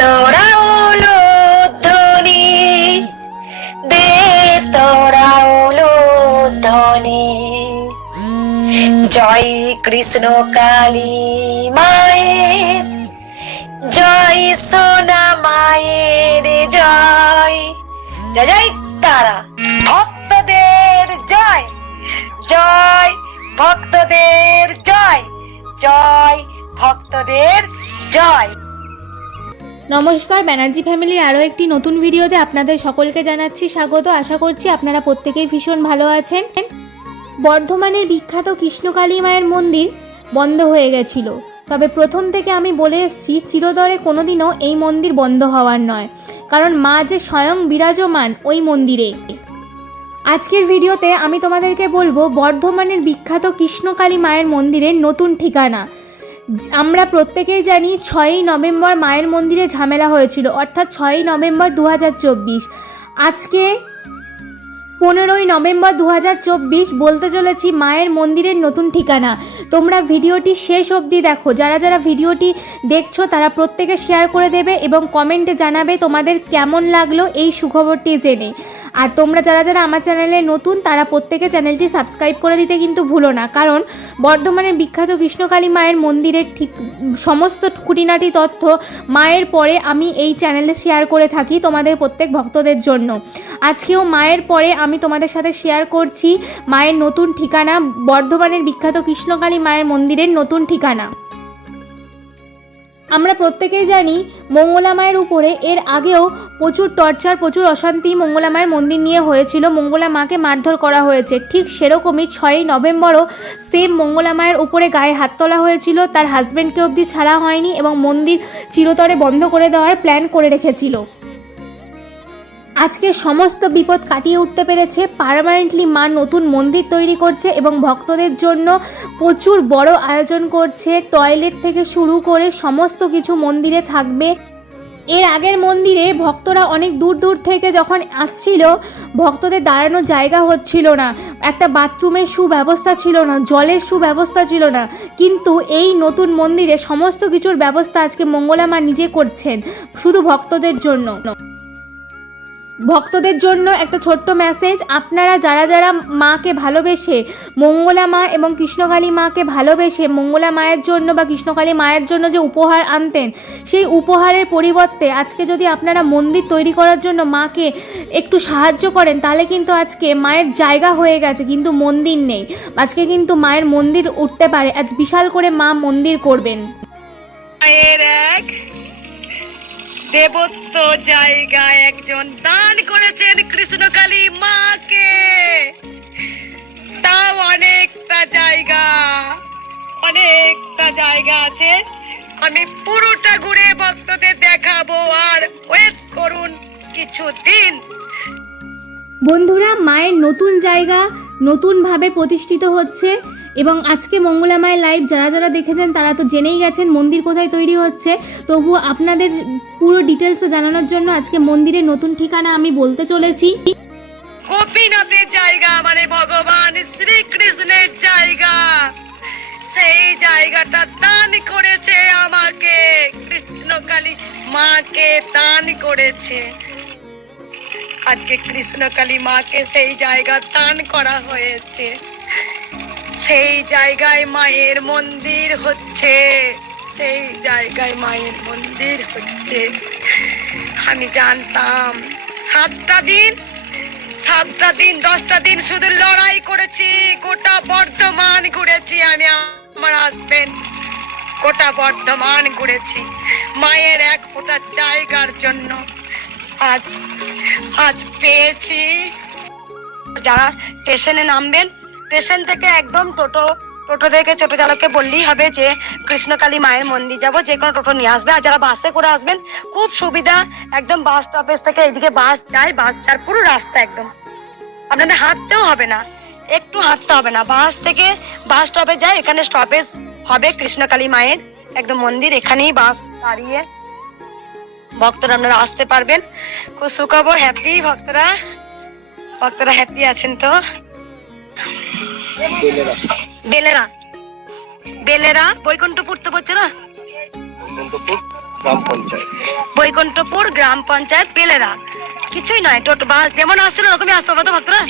তোরা উলুধ্বনি, দে তোরা উলুধ্বনি। জয় কৃষ্ণ কালী মায়ের, জয় সোনা মায়ের জয়। জয় জয় তারা, ভক্তদের জয়, জয় ভক্তদের জয়, জয় ভক্তদের জয়। নমস্কার, ব্যানার্জি ফ্যামিলির আরও একটি নতুন ভিডিওতে আপনাদের সকলকে জানাচ্ছি স্বাগত। আশা করছি আপনারা প্রত্যেকেই ভীষণ ভালো আছেন। বর্ধমানের বিখ্যাত কৃষ্ণকালী মায়ের মন্দির বন্ধ হয়ে গেছিল, তবে প্রথম থেকে আমি বলে এসেছি চিরতরে কোনোদিনও এই মন্দির বন্ধ হওয়ার নয়, কারণ মা যে স্বয়ং বিরাজমান ওই মন্দিরে। আজকের ভিডিওতে আমি তোমাদেরকে বলবো বর্ধমানের বিখ্যাত কৃষ্ণকালী মায়ের মন্দিরের নতুন ঠিকানা। আমরা প্রত্যেকেই জানি 6ই নভেম্বর মায়ের মন্দিরে ঝামেলা হয়েছিল, অর্থাৎ 6ই নভেম্বর 2024। আজকে 15ই নভেম্বর 2024 বলতে চলেছি মায়ের মন্দিরের নতুন ঠিকানা। তোমরা ভিডিওটি শেষ অবধি দেখো। যারা যারা ভিডিওটি দেখছো তারা প্রত্যেকে শেয়ার করে দেবে এবং কমেন্টে জানাবে তোমাদের কেমন লাগলো এই সুখবরটি জেনে। আর তোমরা যারা যারা আমার চ্যানেলে নতুন তারা প্রত্যেকে চ্যানেলটি সাবস্ক্রাইব করে দিতে কিন্তু ভুলো না, কারণ বর্ধমানের বিখ্যাত কৃষ্ণকালী মায়ের মন্দিরের ঠিক সমস্ত খুঁটিনাটি তথ্য মায়ের পরে আমি এই চ্যানেলে শেয়ার করে থাকি তোমাদের প্রত্যেক ভক্তদের জন্য। আজকেও মায়ের পরে আমি তোমাদের সাথে শেয়ার করছি মায়ের নতুন ঠিকানা, বর্ধমানের বিখ্যাত কৃষ্ণকালী মায়ের মন্দিরের নতুন ঠিকানা। আমরা প্রত্যেকেই জানি মঙ্গলা মায়ের উপরে এর আগেও প্রচুর টর্চার, প্রচুর অশান্তি মঙ্গলা মায়ের মন্দির নিয়ে হয়েছিল। মঙ্গলা মাকে মারধর করা হয়েছে। ঠিক সেরকমই 6ই নভেম্বরও সেম মঙ্গলা মায়ের উপরে গায়ে হাত তোলা হয়েছিল। তার হাজব্যান্ডকে অবধি ছাড়া হয়নি এবং মন্দির চিরতরে বন্ধ করে দেওয়ার প্ল্যান করে রেখেছিল। আজকে সমস্ত বিপদ কাটিয়ে উঠতে পেরেছে। পার্মানেন্টলি মা নতুন মন্দির তৈরি করছে এবং ভক্তদের জন্য প্রচুর বড় আয়োজন করছে। টয়লেট থেকে শুরু করে সমস্ত কিছু মন্দিরে থাকবে। এর আগের মন্দিরে ভক্তরা অনেক দূর দূর থেকে যখন আসছিল, ভক্তদের দাঁড়ানোর জায়গা হচ্ছিল না, একটা বাথরুমের সুব্যবস্থা ছিল না, জলের সুব্যবস্থা ছিল না। কিন্তু এই নতুন মন্দিরে সমস্ত কিছুর ব্যবস্থা আজকে মঙ্গলা মা নিজে করছেন, শুধু ভক্তদের জন্য। ভক্তদের জন্য একটা ছোট্ট মেসেজ, আপনারা যারা যারা মাকে ভালোবেসে, মঙ্গলা মা এবং কৃষ্ণকালী মাকে ভালোবেসে মঙ্গলা মায়ের জন্য বা কৃষ্ণকালী মায়ের জন্য যে উপহার আনতেন, সেই উপহারের পরিবর্তে আজকে যদি আপনারা মন্দির তৈরি করার জন্য মাকে একটু সাহায্য করেন, তাহলে কিন্তু আজকে মায়ের জায়গা হয়ে গেছে কিন্তু মন্দির নেই। আজকে কিন্তু মায়ের মন্দির উঠতে পারে, আজ বিশাল করে মা মন্দির করবেন। মায়ের এক দেবত্ব জায়গায় একজন দান করেছেন কৃষ্ণকালী মাকে, তাও অনেকটা জায়গা আছে। আমি পুরোটা ঘুরে ভক্তদের দেখাবো, আর ওয়েট করুন কিছুদিন। বন্ধুরা, মায়ের নতুন জায়গা নতুনভাবে প্রতিষ্ঠিত হচ্ছে এবং আজকে মঙ্গলা মায়ের লাইভ যারা যারা দেখেছেন তারা তো জেনেই গেছেন মন্দির কোথায় তৈরি হচ্ছে। তবুও আপনাদের পুরো ডিটেলসে জানানোর জন্য আজকে মন্দিরের নতুন ঠিকানা আমি বলতে চলেছি। গোপীনাথের জায়গা মানে ভগবান শ্রীকৃষ্ণের জায়গা, সেই জায়গাটা দান করেছে আমাকে, কৃষ্ণকালী মাকে দান করেছে। আজকে কৃষ্ণকালী মাকে সেই জায়গা দান করা হয়েছে, সেই জায়গায় মায়ের মন্দির হচ্ছে, সেই জায়গায় মায়ের মন্দির হচ্ছে। আমি জানতাম 7টা দিন 10টা দিন শুধু লড়াই করেছি, গোটা বর্ধমান ঘুরেছি আমি, আমার হাজবেন্ড গোটা বর্ধমান ঘুরেছি মায়ের এক ফোঁটা জায়গার জন্য। আজ পেয়েছি। যারা স্টেশনে নামবেন, স্টেশন থেকে একদম টোটো থেকে ছোট চালককে বললেই হবে যে কৃষ্ণকালী মায়ের মন্দির যাব, যে কোনো টোটো নিয়ে আসবে। আর যারা বাসে করে আসবেন খুব সুবিধা, একদম বাস স্টপেজ থেকে এইদিকে বাস যায়, বাস যার পুরো রাস্তা একদম, আপনাদের হাঁটতেও হবে না, একটু হাঁটতে হবে না, বাস থেকে বাস স্টপে যায়। এখানে স্টপেজ হবে কৃষ্ণকালী মায়ের একদম মন্দির, এখানেই বাস দাঁড়িয়ে ভক্তরা আপনারা আসতে পারবেন। খুব সুখবর, হ্যাপি ভক্তরা হ্যাপি আছেন তো? বেলেরা বৈকুণ্ঠপুর তো পড়ছে না? গ্রাম পঞ্চায়েত। বৈকুণ্ঠপুর গ্রাম পঞ্চায়েত বেলেরা, কিছুই নয়, টোটো বাস যেমন আসছিল ওরকমই আসতে হবে তো ভক্তরা।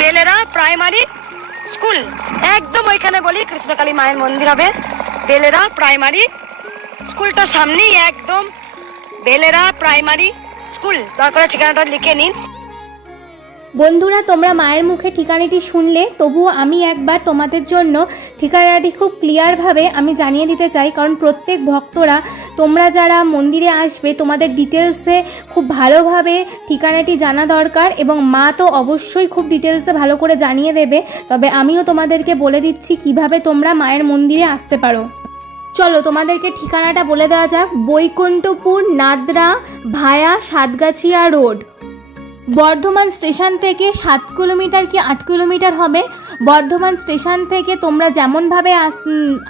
বেলেরা প্রাইমারি স্কুল, একদম ওইখানে বলি কৃষ্ণকালী মায়ের মন্দির হবে। বেলেরা প্রাইমারি স্কুলটা সামনেই, একদম বেলেরা প্রাইমারি স্কুল। দরকার ঠিকানাটা লিখে নিন। বন্ধুরা, তোমরা মায়ের মুখে ঠিকানাটি শুনলে, তবুও আমি একবার তোমাদের জন্য ঠিকানাটি খুব ক্লিয়ারভাবে আমি জানিয়ে দিতে চাই, কারণ প্রত্যেক ভক্তরা তোমরা যারা মন্দিরে আসবে তোমাদের ডিটেলসে খুব ভালোভাবে ঠিকানাটি জানা দরকার, এবং মা তো অবশ্যই খুব ডিটেলসে ভালো করে জানিয়ে দেবে। তবে আমিও তোমাদেরকে বলে দিচ্ছি কিভাবে তোমরা মায়ের মন্দিরে আসতে পারো। চলো তোমাদেরকে ঠিকানাটা বলে দেওয়া যাক। বৈকুণ্ঠপুর নাদরা ভায়া সাতগাছিয়া রোড, বর্ধমান স্টেশন থেকে 7 কিলোমিটার কি 8 কিলোমিটার হবে। বর্ধমান স্টেশন থেকে তোমরা যেমনভাবে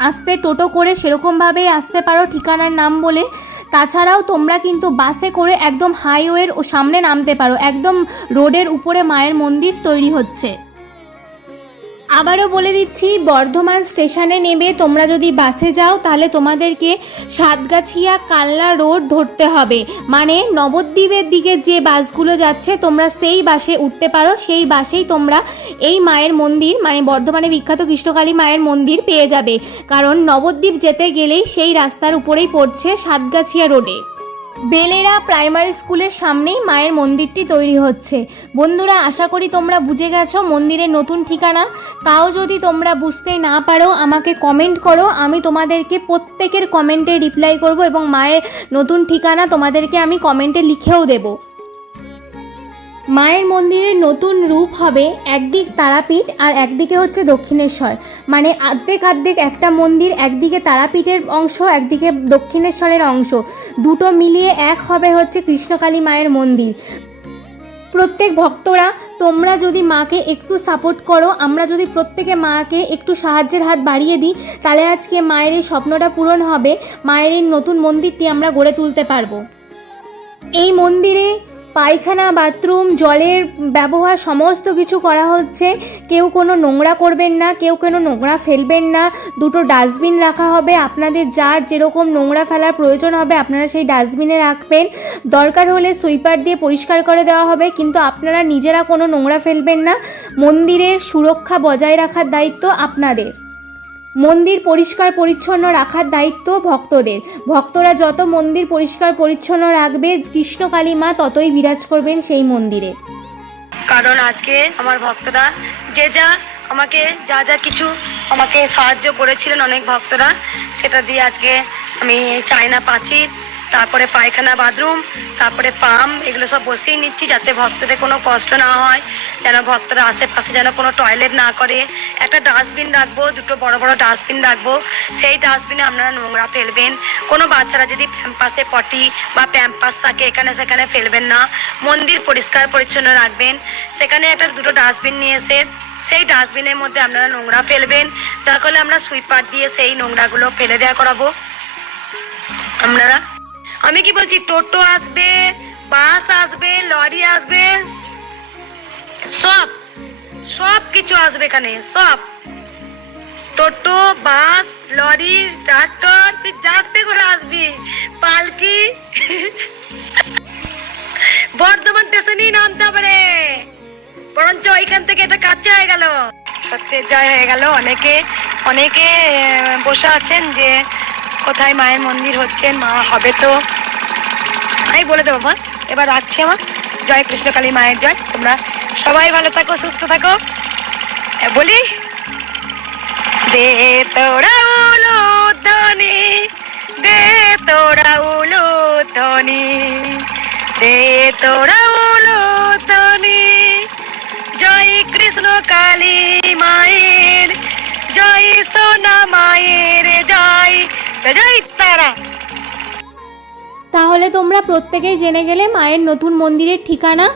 আসতে টোটো করে সেরকমভাবেই আসতে পারো ঠিকানার নাম বলে। তাছাড়াও তোমরা কিন্তু বাসে করে একদম হাইওয়ের ও সামনে নামতে পারো, একদম রোডের উপরে মায়ের মন্দির তৈরি হচ্ছে। আবারও বলে দিচ্ছি, বর্ধমান স্টেশনে নেমে তোমরা যদি বাসে যাও তাহলে তোমাদেরকে সাতগাছিয়া কালনা রোড ধরতে হবে, মানে নবদ্বীপের দিকে যে বাসগুলো যাচ্ছে তোমরা সেই বাসে উঠতে পারো। সেই বাসেই তোমরা এই মায়ের মন্দির, মানে বর্ধমানে বিখ্যাত কৃষ্ণকালী মায়ের মন্দির পেয়ে যাবে, কারণ নবদ্বীপ যেতে গেলেই সেই রাস্তার উপরেই পড়ছে সাতগাছিয়া রোডে। বেলেরা প্রাইমারি স্কুলের সামনেই মায়ের মন্দিরটি তৈরি হচ্ছে। বন্ধুরা, আশা করি তোমরা বুঝে গেছো মন্দিরের নতুন ঠিকানা। তাও যদি তোমরা বুঝতে না পারো আমাকে কমেন্ট করো, আমি তোমাদেরকে প্রত্যেকের কমেন্টে রিপ্লাই করব, এবং মায়ের নতুন ঠিকানা তোমাদেরকে আমি কমেন্টে লিখেও দেব। মায়ের মন্দিরের নতুন রূপ হবে, একদিক তারাপীঠ আর একদিকে হচ্ছে দক্ষিণেশ্বর, মানে আর্ধেক একটা মন্দির, একদিকে তারাপীঠের অংশ একদিকে দক্ষিণেশ্বরের অংশ, দুটো মিলিয়ে এক হবে হচ্ছে কৃষ্ণকালী মায়ের মন্দির। প্রত্যেক ভক্তরা তোমরা যদি মাকে একটু সাপোর্ট করো, আমরা যদি প্রত্যেকে মাকে একটু সাহায্যের হাত বাড়িয়ে দিই, তাহলে আজকে মায়ের এই স্বপ্নটা পূরণ হবে, মায়ের এই নতুন মন্দিরটি আমরা গড়ে তুলতে পারবো। এই মন্দিরে পায়খানা, বাথরুম, জলের ব্যবহার সমস্ত কিছু করা হচ্ছে। কেউ কোনো নোংরা করবেন না, কেউ কোনো নোংরা ফেলবেন না। দুটো ডাস্টবিন রাখা হবে, আপনাদের যার যেরকম নোংরা ফেলার প্রয়োজন হবে আপনারা সেই ডাস্টবিনে রাখবেন। দরকার হলে সুইপার দিয়ে পরিষ্কার করে দেওয়া হবে, কিন্তু আপনারা নিজেরা কোনো নোংরা ফেলবেন না। মন্দিরের সুরক্ষা বজায় রাখার দায়িত্ব আপনাদের। মন্দির পরিষ্কার পরিচ্ছন্ন রাখার দায়িত্ব ভক্তদের। ভক্তরা যত মন্দির পরিষ্কার পরিচ্ছন্ন রাখবে, কৃষ্ণকালী মা ততই বিরাজ করবেন সেই মন্দিরে। কারণ আজকে আমার ভক্তরা আমাকে যা কিছু আমাকে সাহায্য করেছিলেন অনেক ভক্তরা, সেটা দিয়ে আজকে আমি চায়না পাঁচিল, তারপরে পায়খানা, বাথরুম, তারপরে পাম্প, এগুলো সব বসিয়ে নিচ্ছি যাতে ভক্তদের কোনো কষ্ট না হয়, যেন ভক্তরা আশেপাশে যেন কোনো টয়লেট না করে। একটা ডাস্টবিন রাখবো, দুটো বড় বড় ডাস্টবিন রাখবো, সেই ডাস্টবিনে আপনারা নোংরা ফেলবেন। কোনো বাচ্চারা যদি প্যাম্পাসে পটি বা প্যাম্পাস থাকে এখানে সেখানে ফেলবেন না। মন্দির পরিষ্কার পরিচ্ছন্ন রাখবেন। সেখানে একটা দুটো ডাস্টবিন নিয়ে এসে সেই ডাস্টবিনের মধ্যে আপনারা নোংরা ফেলবেন। তাহলে আমরা সুইপার দিয়ে সেই নোংরাগুলো ফেলে দেওয়া করাবো। আপনারা, আমি কি বলছি, টোটো আসবে, বাস আসবে, লরি আসবে, সব কিছু আসবে এখানে। সব টোটো, বাস, লরি, ট্রাক্টর, তুই যাতে করে আসবি, পালকি। বর্ধমান স্টেশনেই নামতে হবে, বরঞ্চ ওইখান থেকে এটা কাছে হয়ে গেল, সত্যি জয় হয়ে গেল। অনেকে বসে আছেন যে কোথায় মায়ের মন্দির হচ্ছে, মা হবে তো আমি বলে দেবো। মা এবার রাখছি, আমার জয় কৃষ্ণকালী মায়ের জয়। তোমরা সবাই ভালো থাকো, সুস্থ থাকো। বলি, দে তোরা উলুধ্বনি, দে তোরা উলুধ্বনি, দে তোরা উলুধ্বনি, জয় কৃষ্ণকালী মায়ের জয়, সোনা মায়ের জয়, জয় তারা। তাহলে তোমরা প্রত্যেকেই জেনে গেলে মায়ের নতুন মন্দিরের ঠিকানা।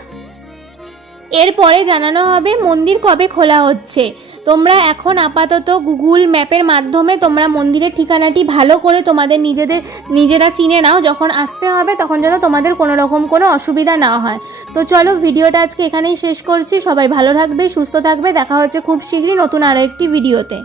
এরপরে জানানো হবে মন্দির কবে খোলা হচ্ছে। তোমরা এখন আপাতত গুগল ম্যাপের মাধ্যমে তোমরা মন্দিরের ঠিকানাটি ভালো করে তোমাদের নিজেরা চিনে নাও, যখন আসতে হবে তখন যেন তোমাদের কোনো রকম কোনো অসুবিধা না হয়। তো চলো, ভিডিওটা আজকে এখানেই শেষ করছি। সবাই ভালো থাকবে, সুস্থ থাকবে। দেখা হচ্ছে খুব শীঘ্রই নতুন আরও একটি ভিডিওতে।